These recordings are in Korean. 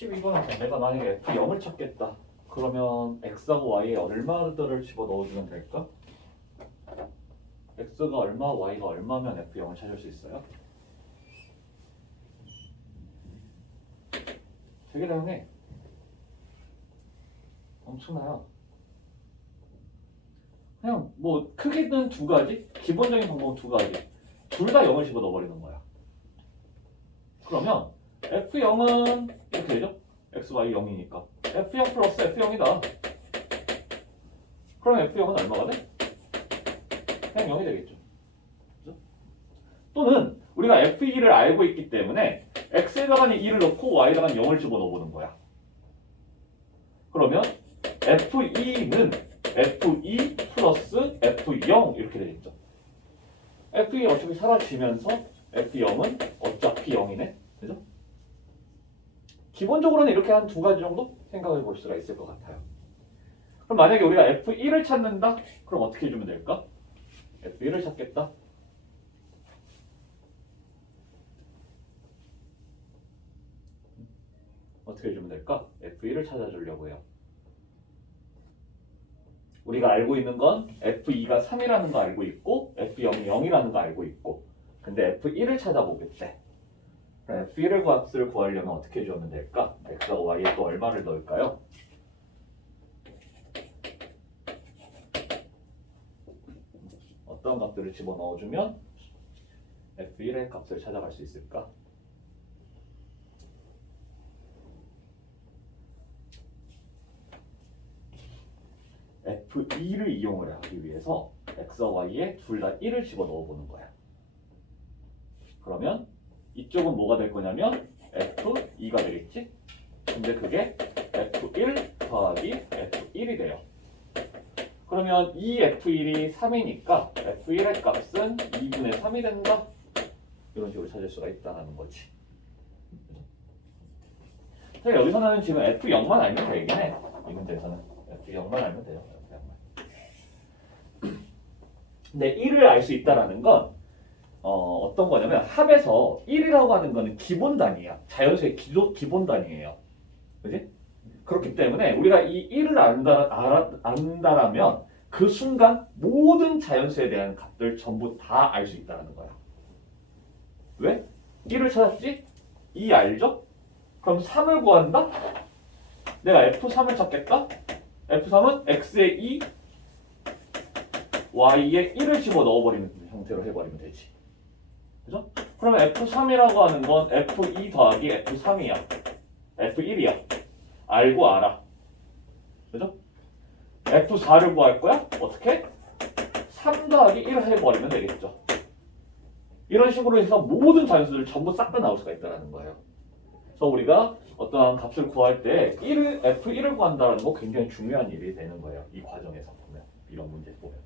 12번은 내가 만약에 F0을 찾겠다. 그러면 X하고 Y에 얼마들을 집어넣어주면 될까? X가 얼마, Y가 얼마면 F0을 찾을 수 있어요? 되게 다양해. 엄청나요. 그냥 뭐 크게는 두 가지, 기본적인 방법은 두 가지. 둘 다 0을 집어넣어버리는 거야. 그러면 F0은 이렇게 되죠? XY 0이니까 F0 플러스 F0이다. 그럼 F0은 얼마가 돼? 그냥 0이 되겠죠. 그죠? 또는 우리가 F2를 알고 있기 때문에 X에다가 2를 넣고 Y에다가 0을 집어넣어보는 거야. 그러면 F2는 F2 플러스 F0 이렇게 되겠죠. F2 어차피 사라지면서 F0은 어차피 0이네. 그죠? 기본적으로는 이렇게 한 두 가지 정도 생각해 볼 수가 있을 것 같아요. 그럼 만약에 우리가 F1을 찾는다? 그럼 어떻게 해주면 될까? F1을 찾겠다? 어떻게 해주면 될까? F1을 찾아주려고 해요. 우리가 알고 있는 건 F2가 3이라는 거 알고 있고 F0이 0이라는 거 알고 있고 근데 F1을 찾아보겠대. F1의 값을 구하려면 어떻게 해주면 될까? X와 Y에 또 얼마를 넣을까요? 어떤 값들을 집어넣어주면 F1의 값을 찾아갈 수 있을까? F2를 이용을 하기 위해서 X와 Y에 둘 다 1을 집어넣어 보는 거야. 그러면 이쪽은 뭐가 될 거냐면 F2가 되겠지? 근데 그게 F1 더하기 F1이 돼요. 그러면 이 F1이 3이니까 F1의 값은 2분의 3이 된다. 이런 식으로 찾을 수가 있다는 거지. 그래서 여기서는 지금 F0만 알면 되긴 해. 이 문제에서는 F0만 알면 돼요. F0만. 근데 1을 알 수 있다는 건 어떤 거냐면 합에서 1이라고 하는 거는 기본 단위야. 자연수의 기본 단위예요. 그지? 그렇기 때문에 우리가 이 1을 안다라면 그 순간 모든 자연수에 대한 값들 전부 다 알 수 있다는 거야. 왜? 1을 찾았지? 2 알죠? 그럼 3을 구한다? 내가 F3을 찾겠다? F3은 X에 2, Y에 1을 집어 넣어버리는 형태로 해버리면 되지. 그죠? 그러면 F3이라고 하는 건 F2 더하기 F3이야. F1이야. 알고 알아. 그죠? F4를 구할 거야? 어떻게? 3 더하기 1을 해버리면 되겠죠. 이런 식으로 해서 모든 자연수들 전부 싹 다 나올 수가 있다는 거예요. 그래서 우리가 어떠한 값을 구할 때 F1을 구한다는 거 굉장히 중요한 일이 되는 거예요. 이 과정에서 보면. 이런 문제 보면.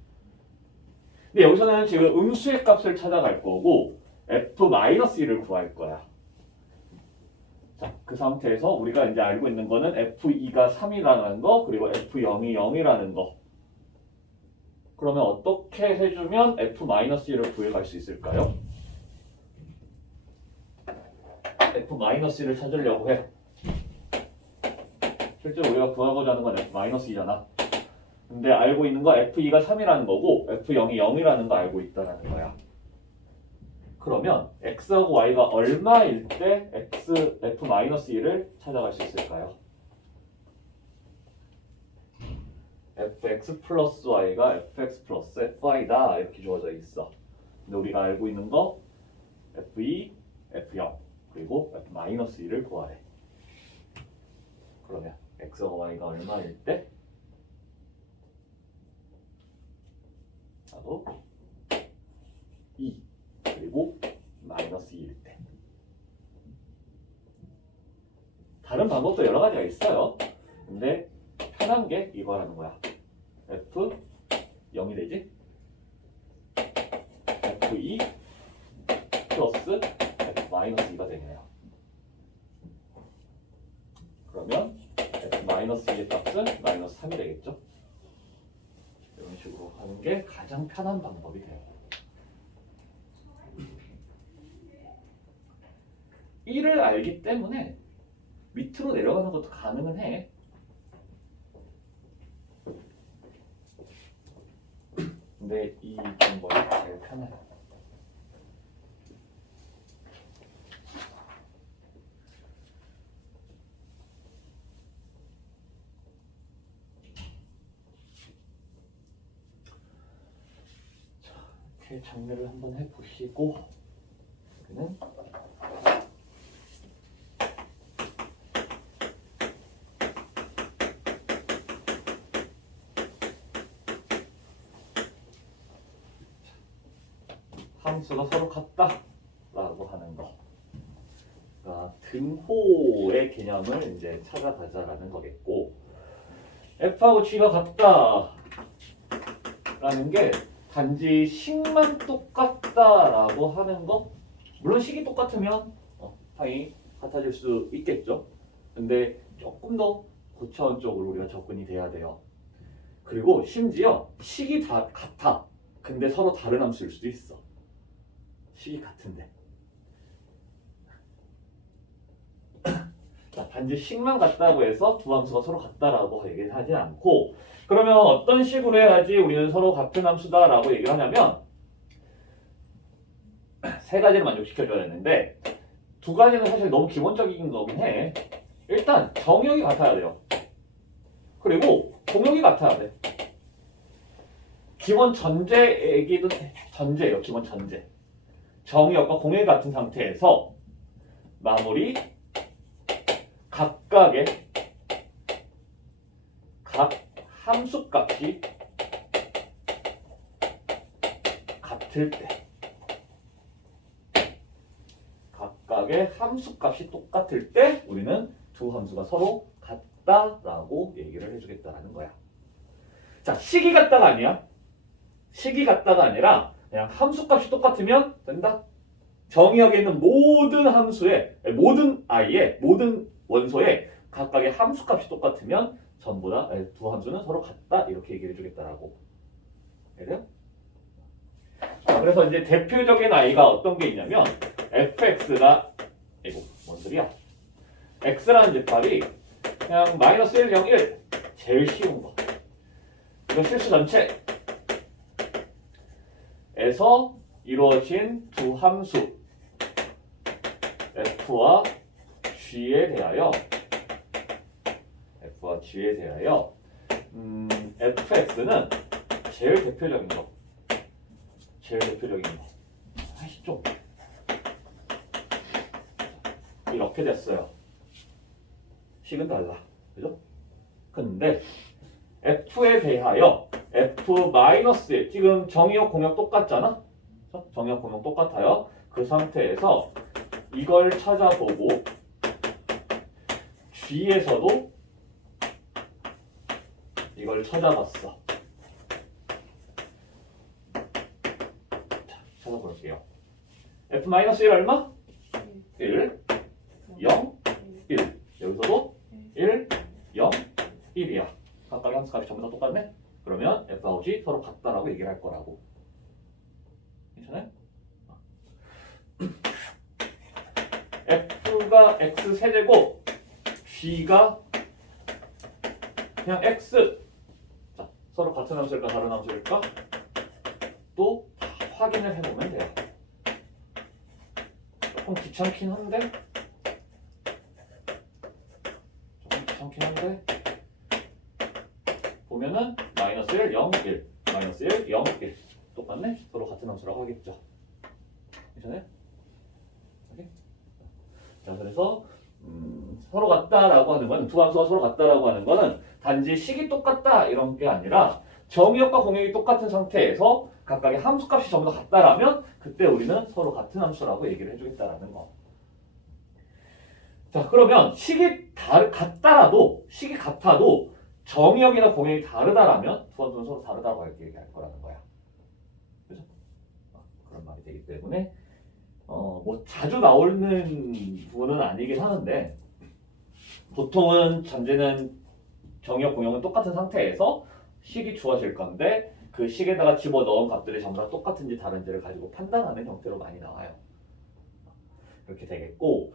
근데 여기서는 지금 음수의 값을 찾아갈 거고 F-1을 구할 거야. 자, 그 상태에서 우리가 이제 알고 있는 거는 F2가 3이라는 거 그리고 F0이 0이라는 거. 그러면 어떻게 해주면 F-1을 구해갈 수 있을까요? F-1을 찾으려고 해. 실제로 우리가 구하고자 하는 건 F-2잖아. 근데 알고 있는 거 F2가 3이라는 거고 F0이 0이라는 거 알고 있다는 거야. 그러면 X하고 Y가 얼마일 때 F-1을 찾아갈 수 있을까요? Fx 플러스 Y가 Fx 플러스 Fy다 이렇게 주어져 있어. 근데 우리가 알고 있는 거 F2, F0 그리고 F-1을 구하래. 그러면 X와 Y가 얼마일 때? 바로 2 그리고 마이너스 2일 때. 다른 방법도 여러 가지가 있어요. 근데 편한 게 이거라는 거야. F 0이 되지? F2 플러스 F 마이너스 2가 되네요. 그러면 F 마이너스 2의 값은 마이너스 3이 되겠죠? 이런 식으로 하는 게 가장 편한 방법이 돼요. 1을 알기 때문에 밑으로 내려가는 것도 가능은 해. 근데 이 방법이 제일 편해요. 자, 이렇게 정리를 한번 해보시고 여기는 함수가 서로 같다라고 하는 거. 그러니까 등호의 개념을 이제 찾아가자라는 거겠고, f하고 g가 같다라는 게 단지 식만 똑같다라고 하는 거. 물론 식이 똑같으면 당연히 같아질 수 있겠죠. 근데 조금 더 고차원적으로 우리가 접근이 돼야 돼요. 그리고 심지어 식이 다 같아. 근데 서로 다른 함수일 수도 있어. 식이 같은데. 자, 단지 식만 같다고 해서 두 함수가 서로 같다라고 얘기를 하지 않고, 그러면 어떤 식으로 해야지 우리는 서로 같은 함수다라고 얘기를 하냐면 세 가지를 만족시켜줘야 되는데, 두 가지는 사실 너무 기본적인 거긴 해. 일단 정역이 같아야 돼요. 그리고 공역이 같아야 돼. 기본 전제이기도 전제예요. 기본 전제. 정역과 공역이 같은 상태에서 마무리 각각의 각 함수값이 같을 때, 각각의 함수값이 똑같을 때 우리는 두 함수가 서로 같다라고 얘기를 해주겠다라는 거야. 자, 식이 같다가 아니야. 식이 같다가 아니라 그냥 함수값이 똑같으면 된다. 정의역에 있는 모든 함수의, 모든 i의, 모든 원소의 각각의 함수값이 똑같으면 전부 다 두 함수는 서로 같다, 이렇게 얘기를 해주겠다라고. 그래요? 자, 그래서 이제 대표적인 i가 어떤 게 있냐면 fx가, 이거 뭔 소리야? x라는 제값이 그냥 마이너스 1, 0, 1, 제일 쉬운 거. 이거 실수 전체에서 이루어진 두 함수 f와 g에 대하여 fx는 제일 대표적인 거. 아이씨, 좀 이렇게 됐어요. 식은 달라, 그죠? 근데 f에 대하여 f-1 지금 정의역 공역 똑같잖아? 정의역 공역 똑같아요. 그 상태에서 이걸 찾아보고 g에서도 이걸 찾아봤어. 자, 찾아볼게요. f-1 얼마? 1, 0, 1. 여기서도 1, 0, 1이야. 각각의 함수값이 전부 다 똑같네? 그러면 f하고 g 서로 같다라고 얘기를 할 거라고. 괜찮아요? f가 x 세제곱, g가 그냥 x. 자, 서로 같은 함수일까 다른 함수일까? 또 확인을 해보면 돼요. 조금 귀찮긴 한데 보면은 마이너스 1, 0, 1, 마이너스 1, 0, 1 똑같네? 서로 같은 함수라고 하겠죠. 괜찮아요? 오케이? 자, 그래서 서로 같다라고 하는 건, 두 함수가 서로 같다라고 하는 거는 단지 식이 똑같다 이런 게 아니라 정의역과 공역이 똑같은 상태에서 각각의 함수값이 전부 다 같다라면 그때 우리는 서로 같은 함수라고 얘기를 해주겠다라는 거. 자, 그러면 식이 같다도 정의역이나 공역이 다르다라면 두 함수는 서로 다르다고 얘기할 거라는 거야. 그죠? 그런 말이 되기 때문에 뭐 자주 나오는 부분은 아니긴 하는데 보통은 전제는 정의역 공역은 똑같은 상태에서 식이 주어질 건데 그 식에다가 집어넣은 값들이 전부 다 똑같은지 다른지를 가지고 판단하는 형태로 많이 나와요. 이렇게 되겠고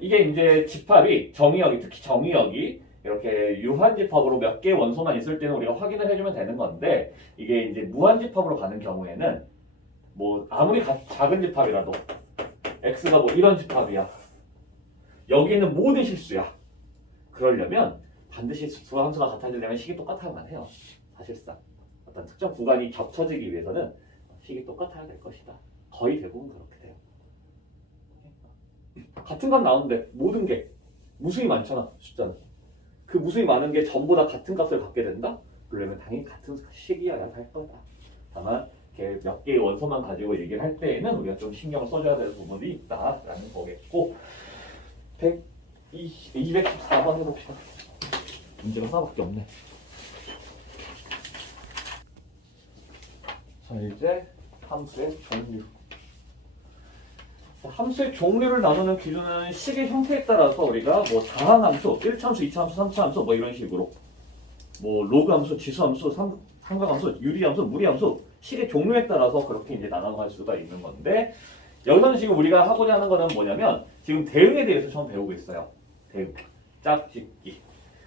이게 이제 집합이 정의역이 특히 정의역이 이렇게 유한집합으로 몇 개의 원소만 있을 때는 우리가 확인을 해주면 되는 건데 이게 이제 무한집합으로 가는 경우에는 뭐 아무리 작은 집합이라도 x가 뭐 이런 집합이야. 여기 있는 모든 실수야. 그러려면 반드시 두 함수가 같아지려면 식이 똑같아야만 해요. 사실상 어떤 특정 구간이 겹쳐지기 위해서는 식이 똑같아야 될 것이다. 거의 대부분 그렇게 돼요. 같은 값 나오는데 모든 게 무수히 많잖아. 숫자는. 그 무수히 많은 게 전부 다 같은 값을 갖게 된다? 그러려면 당연히 같은 식이어야 할 거다. 다만 몇 개의 원소만 가지고 얘기를 할 때에는 우리가 좀 신경을 써줘야 될 부분이 있다라는 거겠고 214번 해봅시다. 문제가 하나밖에 없네. 자 이제 함수의 종류. 함수의 종류를 나누는 기준은 식의 형태에 따라서 우리가 뭐 다항함수, 1차함수, 2차함수, 3차함수 뭐 이런 식으로 뭐 로그함수, 지수함수, 삼각함수, 유리함수, 무리함수 식의 종류에 따라서 그렇게 이제 나눠갈 수가 있는 건데 여기서는 지금 우리가 하고자 하는 거는 뭐냐면 지금 대응에 대해서 처음 배우고 있어요. 대응, 짝짓기.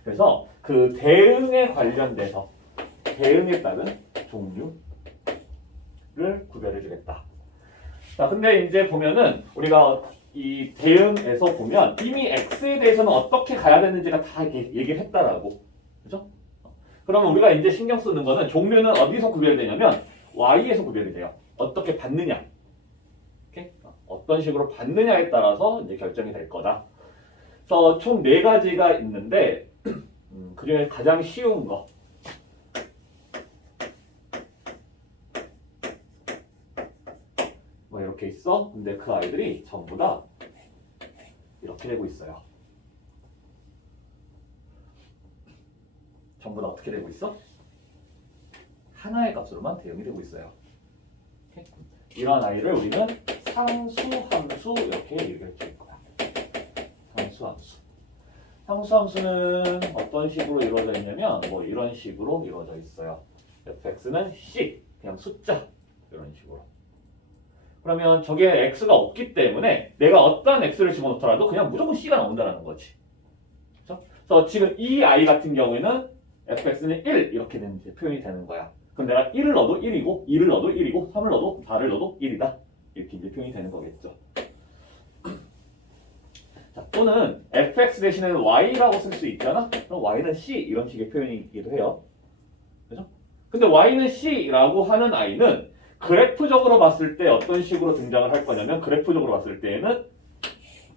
그래서 그 대응에 관련돼서 대응에 따른 종류를 구별해 주겠다. 자, 근데 이제 보면은 우리가 이 대응에서 보면 이미 x에 대해서는 어떻게 가야 되는지가 다 얘기를 했다라고. 그죠? 그러면 우리가 이제 신경 쓰는 거는 종류는 어디서 구별되냐면 y에서 구별이 돼요. 어떻게 받느냐. 오케이? 어떤 식으로 받느냐에 따라서 이제 결정이 될 거다. 그래서 총 4가지가 있는데 그중에 가장 쉬운 거. 뭐 이렇게 있어. 근데 그 아이들이 전부 다 이렇게 되고 있어요. 전부 다 어떻게 되고 있어? 하나의 값으로만 대응이 되고 있어요. 오케이? 이런 아이를 우리는 상수함수 이렇게 얘기할 수 있고요. 상수함수. 상수함수는 어떤 식으로 이루어져 있냐면 뭐 이런 식으로 이루어져 있어요. fx는 c, 그냥 숫자 이런 식으로. 그러면 저게 x가 없기 때문에 내가 어떤 x를 집어넣더라도 그냥 무조건 c가 나온다는 거지. 그렇죠? 그래서 지금 이 아이 같은 경우에는 fx는 1 이렇게 되는 표현이 되는 거야. 그럼 내가 1을 넣어도 1이고 2를 넣어도 1이고 3을 넣어도 4를 넣어도 1이다. 이렇게 이제 표현이 되는 거겠죠. 자, 또는 fx 대신에 y라고 쓸 수 있잖아. 그럼 y는 c 이런 식의 표현이기도 해요. 그죠? 근데 y는 c라고 하는 아이는 그래프적으로 봤을 때 어떤 식으로 등장을 할 거냐면 그래프적으로 봤을 때에는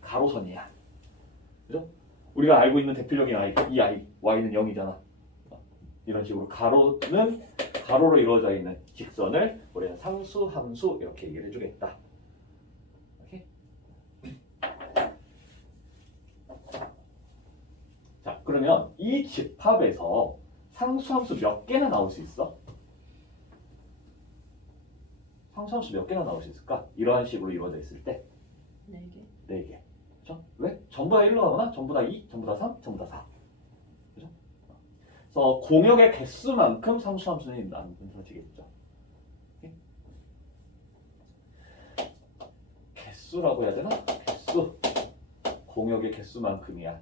가로선이야. 그죠? 우리가 알고 있는 대표적인 아이, 이 아이, y는 0이잖아. 이런 식으로 가로는 가로로 이루어져 있는 직선을 우리는 상수, 함수 이렇게 얘기를 해주겠다. 오케이? 자, 그러면 이 집합에서 상수함수 몇 개나 나올 수 있어? 상수함수 몇 개나 나올 수 있을까? 이러한 식으로 이루어져 있을 때 4개. 4개. 그렇죠? 왜? 전부 다 1로 가거나 전부 다 2, 전부 다 3, 전부 다 4. 그죠? 그래서 공역의 개수만큼 상수함수는 나눠지겠죠. 개수라고 해야 되나? 개수. 공역의 개수만큼이야.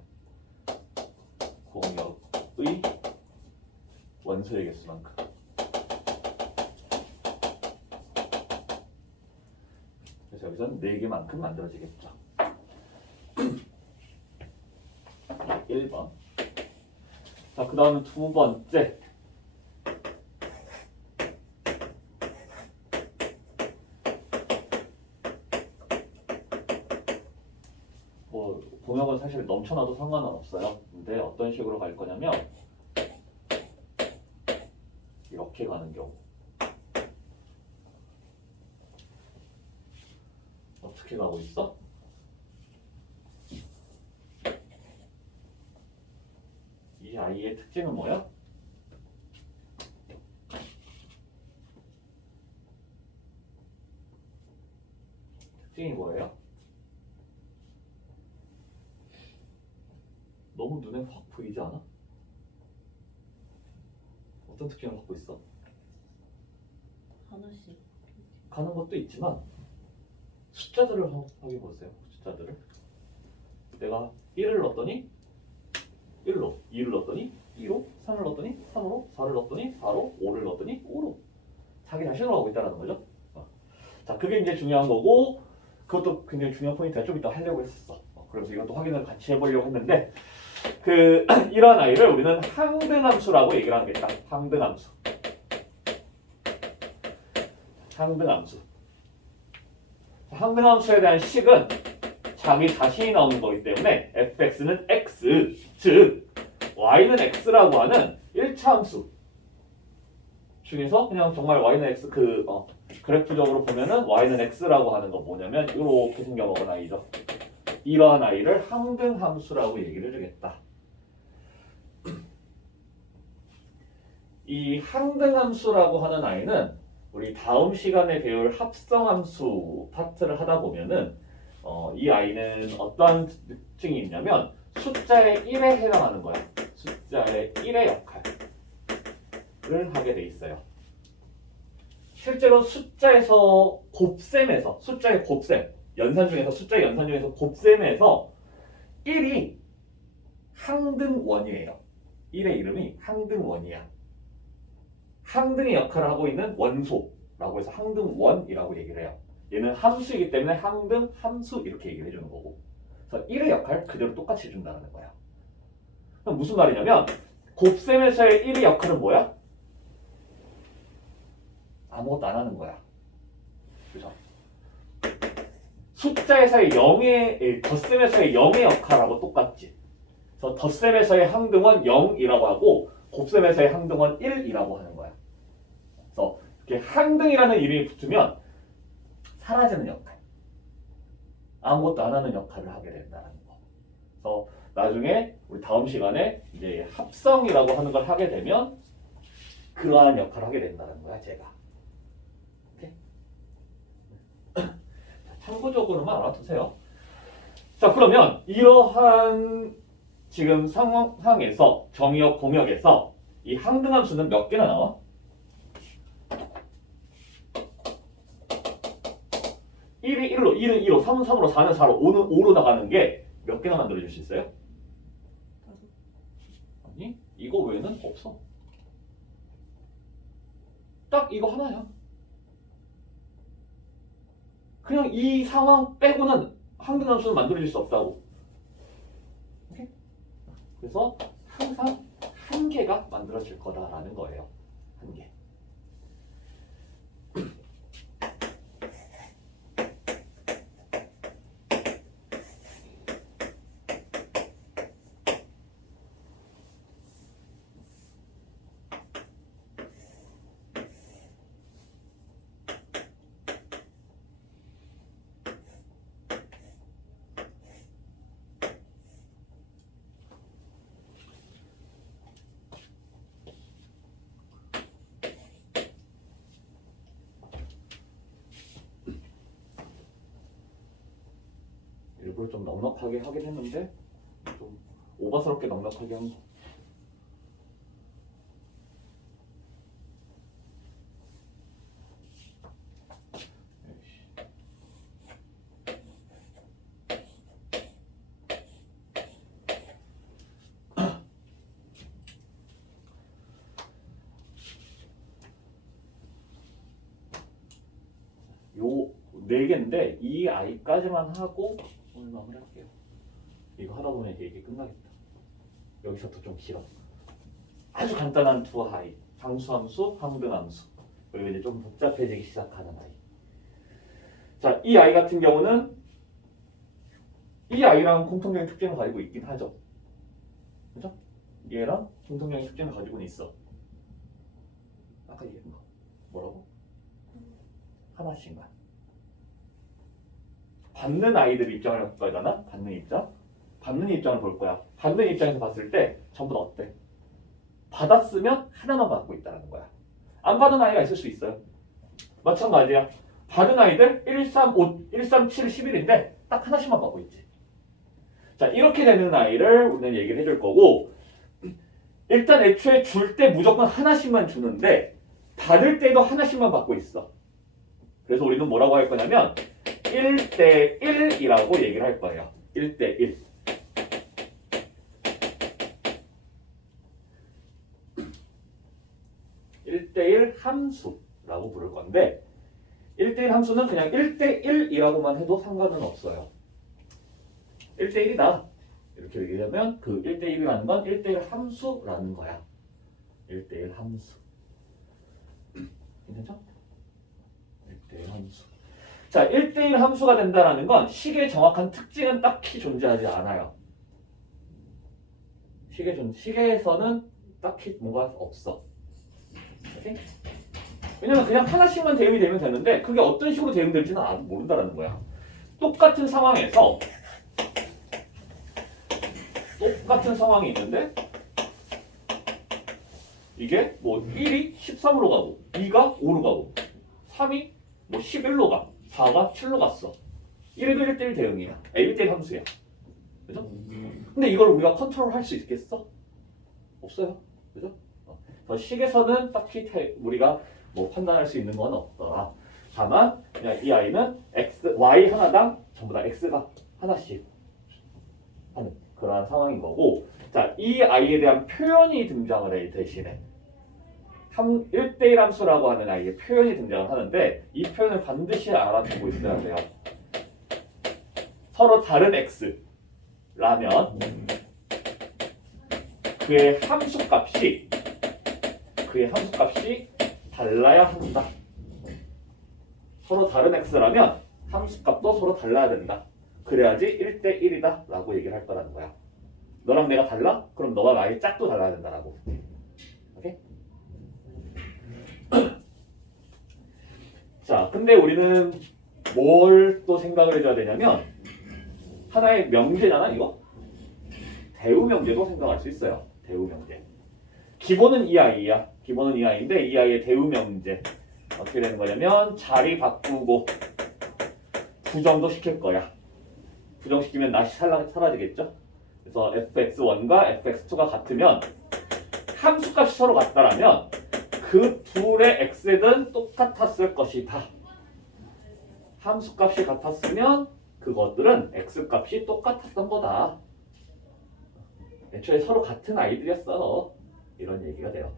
공역의 원소의 개수만큼. 그래서 여기서는 4개만큼 만들어지겠죠. 1번. 자, 그 다음에 2번째. 뭐 공역은 사실 넘쳐나도 상관은 없어요. 근데 어떤 식으로 갈 거냐면 이렇게 가는 경우. 어떻게 가고 있어? 이 아이의 특징은 뭐야? 특징이 뭐예요? 너무 눈에 확 보이지 않아? 어떤 특징을 갖고 있어? 하나씩. 가는 것도 있지만 숫자들을 확인해 보세요. 숫자들을 내가 1을 넣었더니 1로, 2를 넣었더니 2로, 3을 넣었더니 3으로, 4를 넣었더니 4로, 5를 넣었더니 5로 자기 자신으로 가고 있다는 거죠. 자, 그게 이제 중요한 거고 그것도 굉장히 중요한 포인트야. 좀 이따 하려고 했었어. 그래서 이것도 확인을 같이 해보려고 했는데 이런 아이를 우리는 항등함수라고 얘기를 하겠다. 항등함수. 항등함수. 항등함수에 대한 식은 자기 자신이 나오는 거기 때문에 fx는 x, 즉 y는 x라고 하는 1차 함수 중에서 그냥 정말 y는 x 그래프적으로 보면은 y는 x라고 하는 거 뭐냐면 이렇게 생겨먹은 아이죠. 이러한 아이를 항등함수라고 얘기를 해주겠다. 이 항등함수라고 하는 아이는 우리 다음 시간에 배울 합성함수 파트를 하다 보면은 이 아이는 어떠한 특징이 있냐면 숫자의 1에 해당하는 거야. 숫자의 1의 역할을 하게 돼 있어요. 실제로 숫자에서 곱셈에서 숫자의 곱셈 연산 중에서 숫자의 연산 중에서 곱셈에서 1이 항등원이에요. 1의 이름이 항등원이야. 항등의 역할을 하고 있는 원소라고 해서 항등원이라고 얘기를 해요. 얘는 함수이기 때문에 항등, 함수 이렇게 얘기를 해주는 거고 그래서 1의 역할 그대로 똑같이 해준다는 거야. 그럼 무슨 말이냐면 곱셈에서의 1의 역할은 뭐야? 아무것도 안 하는 거야. 그죠? 숫자에서의 0의, 덧셈에서의 0의 역할하고 똑같지. 그래서 덧셈에서의 항등원 0이라고 하고 곱셈에서의 항등원 1이라고 하는 거야. 그래서 이렇게 항등이라는 이름이 붙으면 사라지는 역할. 아무것도 안 하는 역할을 하게 된다는 거. 그래서 나중에 우리 다음 시간에 이제 합성이라고 하는 걸 하게 되면 그러한 역할을 하게 된다는 거야, 제가. 오케이? 참고적으로만 알아두세요. 자, 그러면 이러한 지금 상황에서 정의역 공역에서 이 항등함수는 몇 개나 나와? 1이 1로, 2는 2로, 3은 3으로, 4는 4로, 5는 5로 나가는 게 몇 개나 만들어줄 수 있어요? 아니, 이거 외에는 없어. 딱 이거 하나야. 그냥 이 상황 빼고는 항등함수는 만들어질 수 없다고. 오케이? 그래서 항상 한 개가 만들어질 거다라는 거예요. 한 개. 일부러 좀 넉넉하게 하긴 했는데 좀 오바스럽게 넉넉하게 한 거. 요 4개인데 이 아이까지만 하고 오늘 마무리할게요. 이거 하다 보면 이제 끝나겠다. 여기서부터 좀 길어. 아주 간단한 두 아이. 상수함수, 항등함수. 그리고 이제 좀 복잡해지기 시작하는 아이. 자, 이 아이 같은 경우는 이 아이랑 공통적인 특징을 가지고 있긴 하죠. 그죠? 얘랑 공통적인 특징을 가지고는 있어. 아까 얘기한 거. 뭐라고? 하나씩만. 받는 아이들 입장을 볼 거야, 나는? 받는 입장? 받는 입장을 볼 거야. 받는 입장에서 봤을 때 전부 다 어때? 받았으면 하나만 받고 있다는 거야. 안 받은 아이가 있을 수 있어요. 마찬가지야. 받은 아이들 1, 3, 5, 1, 3, 7, 11인데 딱 하나씩만 받고 있지. 자, 이렇게 되는 아이를 우리는 얘기를 해줄 거고 일단 애초에 줄 때 무조건 하나씩만 주는데 받을 때도 하나씩만 받고 있어. 그래서 우리는 뭐라고 할 거냐면 1대1이라고 얘기를 할 거예요. 1대1. 1대1 함수라고 부를 건데 1대1 함수는 그냥 1대1이라고만 해도 상관은 없어요. 1대1이다. 이렇게 얘기하면 그 1대1이라는 건 1대1 함수라는 거야. 1대1 함수. 괜찮죠? 1대1 함수. 자, 1대1 함수가 된다는 건 식의 정확한 특징은 딱히 존재하지 않아요. 식에서는 딱히 뭔가 없어. 오케이? 왜냐면 그냥 하나씩만 대응이 되면 되는데 그게 어떤 식으로 대응될지는 아직 모른다는 거야. 똑같은 상황에서 똑같은 상황이 있는데 이게 뭐 1이 13으로 가고 2가 5로 가고 3이 뭐 11로 가 4가 7로 갔어. 1에도 1대1 대응이야. 1대1 함수야. 그죠? 근데 이걸 우리가 컨트롤 할 수 있겠어? 없어요. 그죠? 더 식에서는 딱히 우리가 뭐 판단할 수 있는 건 없더라. 다만 그냥 이 아이는 x, y 하나당 전부 다 x가 하나씩 하는 그러한 상황인 거고, 자, 이 아이에 대한 표현이 등장을 해 대신에 1대1 함수라고 하는 아이의 표현이 등장을 하는데 이 표현을 반드시 알아두고 있어야 돼요. 서로 다른 x라면 그의 함수값이 달라야 한다. 서로 다른 x라면 함수값도 서로 달라야 된다. 그래야지 1대1이다 라고 얘기를 할 거라는 거야. 너랑 내가 달라? 그럼 너가 나의 짝도 달라야 된다라고. 오케이? 자, 근데 우리는 뭘 또 생각을 해줘야 되냐면 하나의 명제잖아 이거? 대우 명제도 생각할 수 있어요. 대우 명제. 기본은 이 아이야. 기본은 이 아이인데 이 아이의 대우 명제 어떻게 되는 거냐면 자리 바꾸고 부정도 시킬 거야. 부정시키면 낫이 사라지겠죠? 그래서 fx1과 fx2가 같으면 함수값이 서로 같다라면 그 둘의 x는 똑같았을 것이다. 함수값이 같았으면 그것들은 x값이 똑같았던 거다. 애초에 서로 같은 아이들이었어. 이런 얘기가 돼요.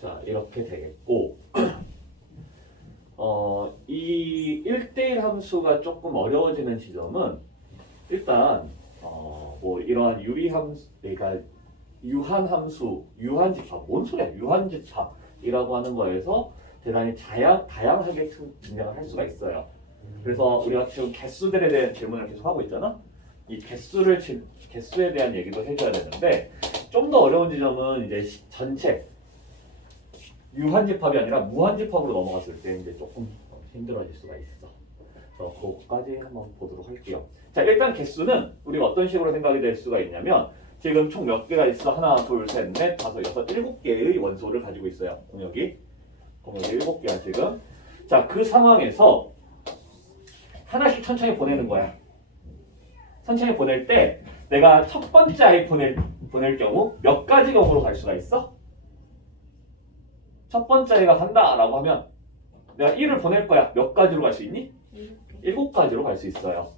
자, 이렇게 되겠고 이 1대1 함수가 조금 어려워지는 지점은 일단 뭐 이러한 유리함수, 그러니까 유한함수, 유한집합, 뭔 소리야? 유한집합이라고 하는 거에서 대단히 다양하게 증명을 할 수가 있어요. 그래서 우리가 지금 개수들에 대한 질문을 계속 하고 있잖아. 이 개수에 대한 얘기도 해줘야 되는데 좀 더 어려운 지점은 이제 전체 유한집합이 아니라 무한집합으로 넘어갔을 때 이제 조금 힘들어질 수가 있어. 그래서 그거까지 한번 보도록 할게요. 자, 일단 개수는 우리가 어떤 식으로 생각이 될 수가 있냐면 지금 총 몇 개가 있어? 하나, 둘, 셋, 넷, 다섯, 여섯, 7개의 원소를 가지고 있어요. 공역이 7개야 지금. 자, 그 상황에서 하나씩 천천히 보내는 거야. 천천히 보낼 때 내가 첫 번째 아이 보낼 경우 몇 가지 경우로 갈 수가 있어? 첫 번째 아이가 간다라고 하면 내가 1을 보낼 거야. 몇 가지로 갈 수 있니? 7가지로 갈 수 있어요.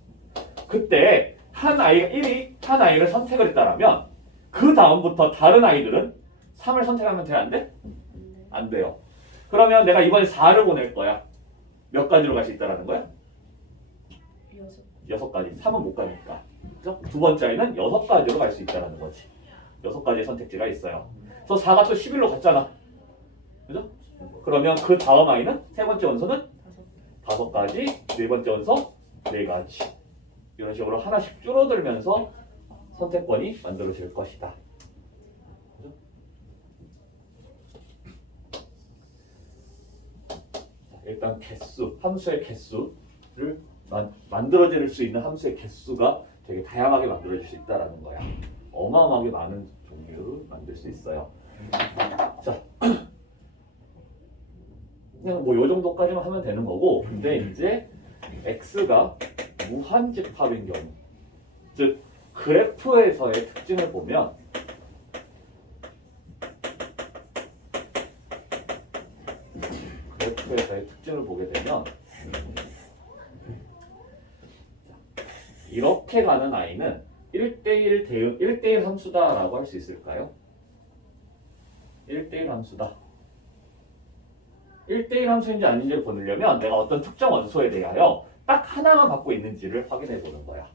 그때 한 아이를 선택을 했다라면 그 다음부터 다른 아이들은 3을 선택하면 돼? 안 돼? 안 돼요. 그러면 내가 이번에 4를 보낼 거야. 몇 가지로 갈 수 있다라는 거야? 6가지. 3은 못 가니까. 그죠? 두 번째 아이는 6가지로 갈 수 있다라는 거지. 6가지의 선택지가 있어요. 그래서 4가 또 11로 갔잖아. 그죠? 그러면 그 다음 아이는 세 번째 원소는 5가지, 네 번째 원소 4가지. 이런 식으로 하나씩 줄어들면서 선택권이 만들어질 것이다. 그죠? 일단 개수, 함수의 개수를 만들어질 수 있는 함수의 개수가 되게 다양하게 만들어질 수 있다라는 거야. 어마어마하게 많은 종류를 만들 수 있어요. 자, 그냥 뭐 요 정도까지만 하면 되는 거고, 근데 이제 x가 무한집합인 경우, 즉 그래프에서의 특징을 보면 그래프에서의 특징을 보게 되면 이렇게 가는 아이는 1대1 대응, 1대1 함수다라고 할 수 있을까요? 1대1 함수다. 1대1 함수인지 아닌지를 보려면 내가 어떤 특정 원소에 대하여 딱 하나만 갖고 있는지를 확인해 보는 거야.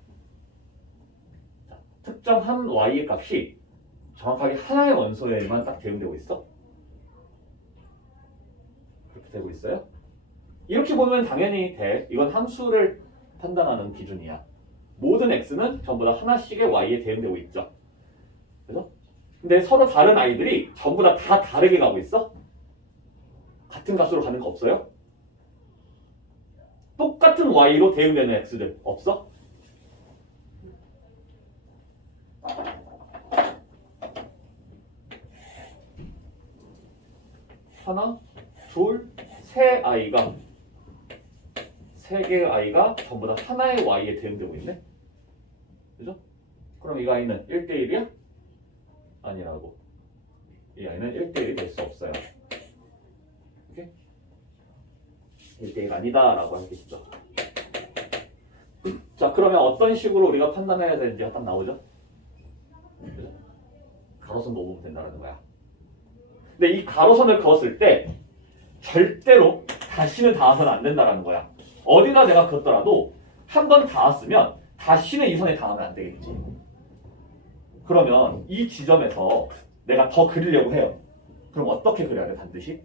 자, 특정 한 y의 값이 정확하게 하나의 원소에만 딱 대응되고 있어? 그렇게 되고 있어요? 이렇게 보면 당연히 돼. 이건 함수를 판단하는 기준이야. 모든 x는 전부 다 하나씩의 y에 대응되고 있죠. 그래서 근데 서로 다른 아이들이 전부 다 다르게 가고 있어? 같은 값으로 가는 거 없어요? 똑같은 y로 대응되는 x들 없어? 하나, 둘, 세 아이가 세 개의 아이가 전부 다 하나의 y에 대응되고 있네? 그죠? 그럼 이 아이는 1대1이야? 아니라고. 이 아이는 1대1이 될 수 없어요. 오케이? 1대1 아니다 라고 하겠죠. 자, 그러면 어떤 식으로 우리가 판단해야 되는지가 딱 나오죠? 그죠? 가로선 놓으면 된다는 거야. 근데 이 가로선을 그었을 때 절대로 다시는 닿아서는 안 된다는 거야. 어디다 내가 그었더라도 한 번 닿았으면 다시는 이 선에 닿으면 안 되겠지. 그러면 이 지점에서 내가 더 그리려고 해요. 그럼 어떻게 그려야 돼? 반드시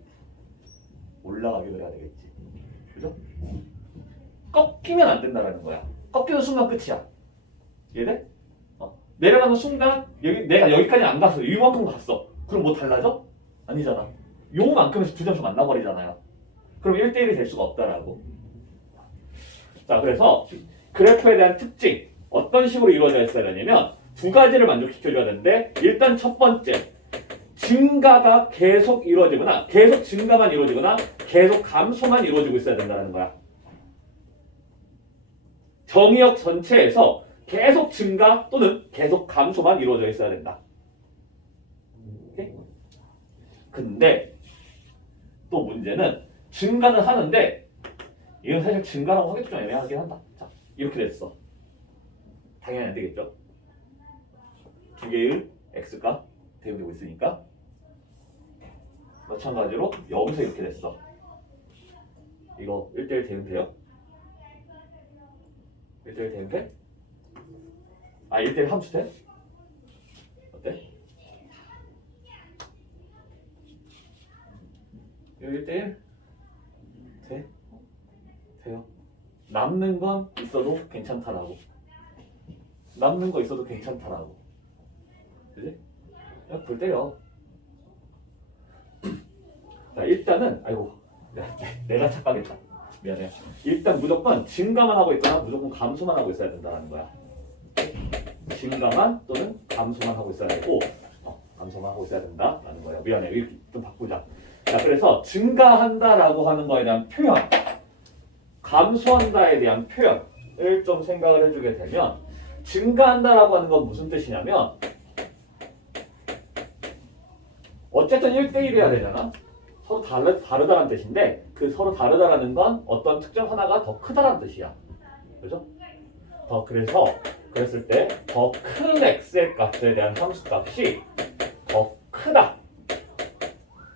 올라가게 그려야 되겠지. 그죠? 꺾이면 안 된다는 거야. 꺾이는 순간 끝이야. 이해돼? 내려가는 순간 내가 여기까지 안 갔어. 이만큼 갔어. 그럼 뭐 달라져? 아니잖아. 요만큼에서 두 점씩 만나버리잖아요. 그럼 1대1이 될 수가 없다라고. 자, 그래서 그래프에 대한 특징 어떤 식으로 이루어져 있어야 되냐면 두 가지를 만족시켜줘야 되는데, 일단 첫 번째, 증가가 계속 이루어지거나 계속 증가만 이루어지거나 계속 감소만 이루어지고 있어야 된다는 거야. 정의역 전체에서 계속 증가 또는 계속 감소만 이루어져 있어야 된다. 오케이? 근데 또 문제는 증가는 하는데 이건 사실 증가라고 하기도 좀 애매하긴 한다. 자, 이렇게 됐어. 당연히 안 되겠죠. 두 개의 x가 대응되고 있으니까. 마찬가지로 여기서 이렇게 됐어. 이거 1대1 대응돼요? 1대1 대응돼? 1대1 함수 돼? 어때? 이거 1대1? 돼? 돼요. 남는 건 있어도 괜찮다라고. 남는 거 있어도 괜찮다라고. 그지? 그냥 불 때려. 자, 일단은 내가 착각했다. 미안해. 일단 무조건 증가만 하고 있거나 무조건 감소만 하고 있어야 된다는 거야. 증가만 또는 감소만 하고 있어야 되고, 감소만 하고 있어야 된다라는 거야. 미안해. 이렇게 좀 바꾸자. 자, 그래서 증가한다라고 하는 거에 대한 표현, 감소한다에 대한 표현을 좀 생각을 해주게 되면, 증가한다라고 하는 건 무슨 뜻이냐면 어쨌든 1대1이어야 되잖아. 서로 다르다는 뜻인데, 그 서로 다르다라는 건 어떤 특정 하나가 더 크다라는 뜻이야. 그죠? 그래서 그랬을 때 더 큰 x의 값에 대한 함수값이 더 크다.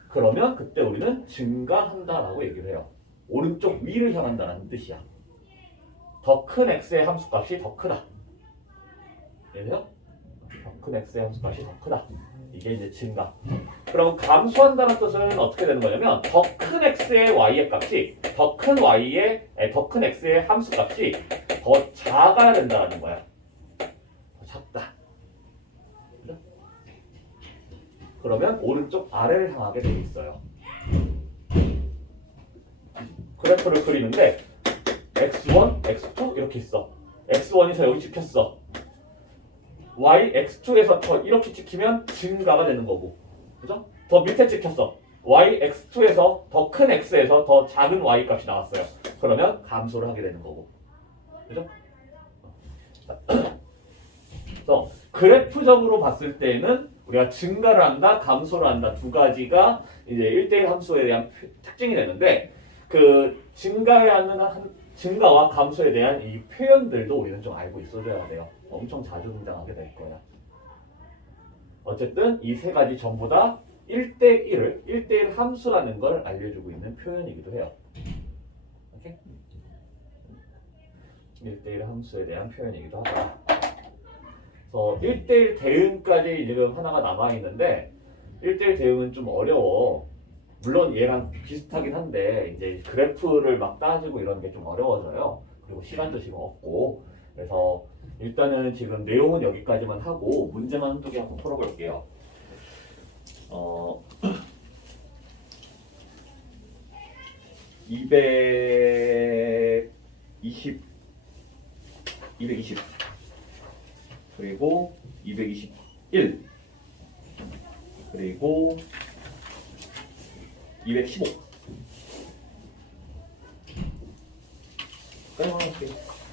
그러면 그때 우리는 증가한다라고 얘기를 해요. 오른쪽 위를 향한다는 뜻이야. 더 큰 x의 함수값이 더 크다. 이해돼요? 더 큰 x의 함수값이 더 크다. 이게 이제 증가. 그럼 감소한다는 뜻은 어떻게 되는 거냐면 더 큰 x의 y의 값이 더 큰 x의 함수값이 더 작아야 된다는 거야. 더 작다. 그죠? 그러면 오른쪽 아래를 향하게 돼 있어요. 그래프를 그리는데 x1, x2 이렇게 있어. x1에서 여기 찍혔어. y, x2에서 이렇게 찍히면 증가가 되는 거고. 그죠? 더 밑에 찍혔어. y, x2에서 더 큰 x에서 더 작은 y 값이 나왔어요. 그러면 감소를 하게 되는 거고. 그죠? 그래서 그래프적으로 봤을 때는 우리가 증가를 한다, 감소를 한다 두 가지가 이제 1대1 함수에 대한 특징이 되는데, 그 증가와 감소에 대한 이 표현들도 우리는 좀 알고 있어줘야 돼요. 엄청 자주 등장하게 될 거야. 어쨌든 이 세 가지 전부 다 1대1 함수라는 걸 알려주고 있는 표현이기도 해요. 오케이? 1대1 함수에 대한 표현이기도 하다. 그래서 1대1 대응까지 지금 하나가 남아있는데 1대1 대응은 좀 어려워. 물론 얘랑 비슷하긴 한데 이제 그래프를 막 따지고 이런 게 좀 어려워져요. 그리고 시간도 지금 없고. 그래서 일단은 지금 내용은 여기까지만 하고 문제만 한두 개 한번 풀어볼게요. 220 그리고 221 그리고 215 까지 하나